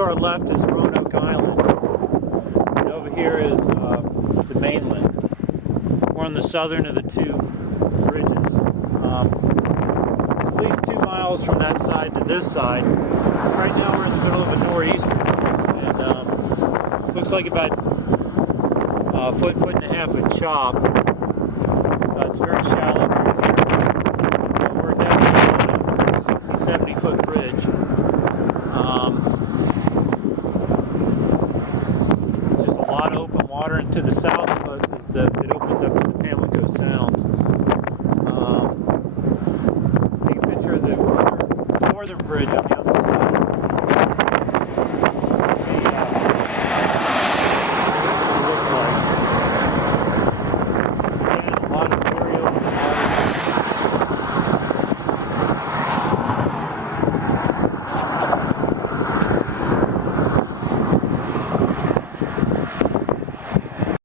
to our left is Roanoke Island, and over here is the mainland. We're on the southern of the two bridges. It's at least 2 miles from that side to this side. Right now we're in the middle of a nor'easter, and looks like about a foot and a half of chop. It's very shallow through here. We're definitely on a 60-70 foot bridge. Just a lot of open water, and to the south of us is it opens up to the Pamlico Sound. Take a picture of the northern bridge on the other side.